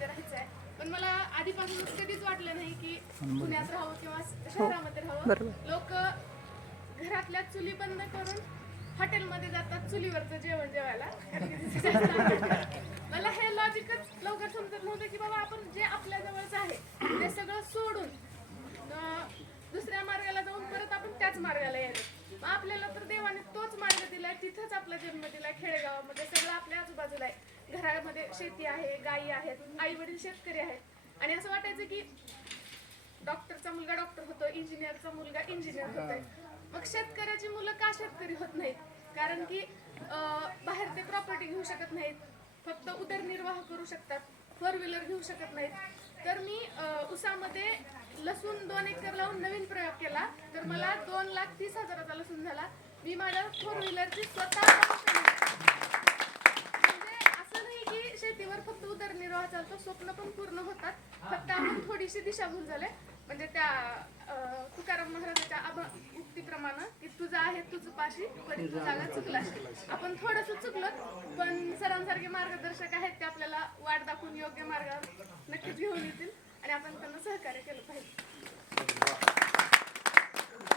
शहरामध्ये राहायचं आहे, पण मला आधीपासूनच कधीच वाटलं नाही की पुण्यात राहावं किंवा शहरामध्ये राहावं. लोक घरातल्या चुली बंद करून हॉटेलमध्ये जातात चुलीवरचं जेवण जेवायला. मला हे लॉजिकच लवकर समजत नव्हतं की बाबा आपण जे आपल्या जवळच आहे ते सगळं सोडून दुसऱ्या मार्गाला जाऊन परत आपण त्याच मार्गाला यायचं. मग आपल्याला तर देवाने तोच मार्ग दिलाय, तिथंच आपला जन्म दिलाय, खेडेगावामध्ये सगळं आपल्या आजूबाजूला आहे. घरामध्ये शेती आहे, गायी आहेत, आई वडील शेतकरी आहेत. आणि असं वाटायचं की डॉक्टरचा मुलगा डॉक्टर होतो, इंजिनियरचा मुलगा इंजिनियर होतोय. मग शेतकऱ्याची मुलं का शेतकरी होत नाहीत? कारण की बाहेर ते प्रॉपर्टी घेऊ शकत नाहीत, फक्त उदरनिर्वाह करू शकतात, 4 व्हीलर घेऊ शकत नाहीत. तर मी उसामध्ये लसूण 2 एकर लावून नवीन प्रयोग केला, तर मला 2,30,000चा लसूण झाला. मी माझ्या 4 व्हीलरची स्वतः म्हणजे असं नाही की शेतीवर फक्त उदरनिर्वाह चालतो, स्वप्न पण पूर्ण होतात. फक्त आपण थोडीशी दिशाभूल झाले. म्हणजे त्या तुकाराम महाराजांच्या उक्तीप्रमाणे की तुझं आहे तुझं पाशी पण तू जागा चुकलाशी. आपण थोडंसं चुकलो, पण सरांसारखे मार्गदर्शक आहेत ते आपल्याला वाट दाखवून योग्य मार्गावर नक्कीच घेऊन येतील आणि आपण त्यांना सहकार्य केलं पाहिजे.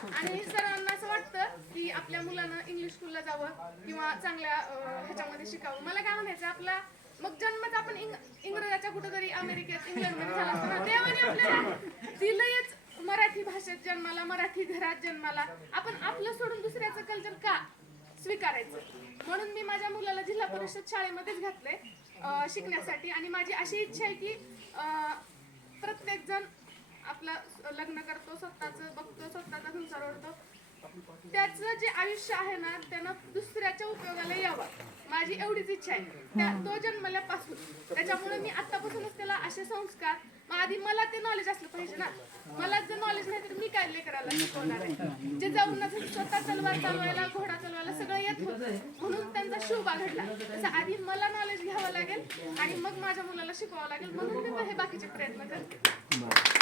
आणि सरांना असं वाटतं की आपल्या मुलांना इंग्लिश स्कूलला जावं किंवा चांगल्या ह्याच्यामध्ये शिकावं. मला काय म्हणायचं, आपला मग जन्मच आपण इंग्रजाच्या कुठेतरी अमेरिकेत इंग्लंडमध्ये झाला असताना देवाने आपल्याला दिलंयच मराठी भाषेत जन्माला, मराठी घरात जन्माला. आपण आपलं सोडून दुसऱ्याचं कल्चर का स्वीकारायचं? म्हणून मी माझ्या मुलाला जिल्हा परिषद शाळेमध्येच घातलंय शिकण्यासाठी. आणि माझी अशी इच्छा आहे की प्रत्येक जण आपलं लग्न करतो, स्वतःचं बघतो, स्वतःचा संसार ओढतो, त्याचं जे आयुष्य आहे ना त्यानं दुसऱ्याच्या उपयोगाला यावं, माझी एवढीच इच्छा आहे तो जन्मल्यापासून. त्याच्यामुळे मी आतापासूनच त्याला असे संस्कार, मग आधी मला ते नॉलेज असलं पाहिजे ना. मला जर नॉलेज नाही तर मी काय लेकराला शिकवणार आहे? जे जाऊन स्वतः तलवार चालवायला, घोडा चालवायला सगळं येत होतं, म्हणून त्यांचा शिवबा घडला. तसं आधी मला नॉलेज घ्यावं लागेल आणि मग माझ्या मुलाला शिकवावं लागेल. म्हणून मी हे बाकीचे प्रयत्न करते.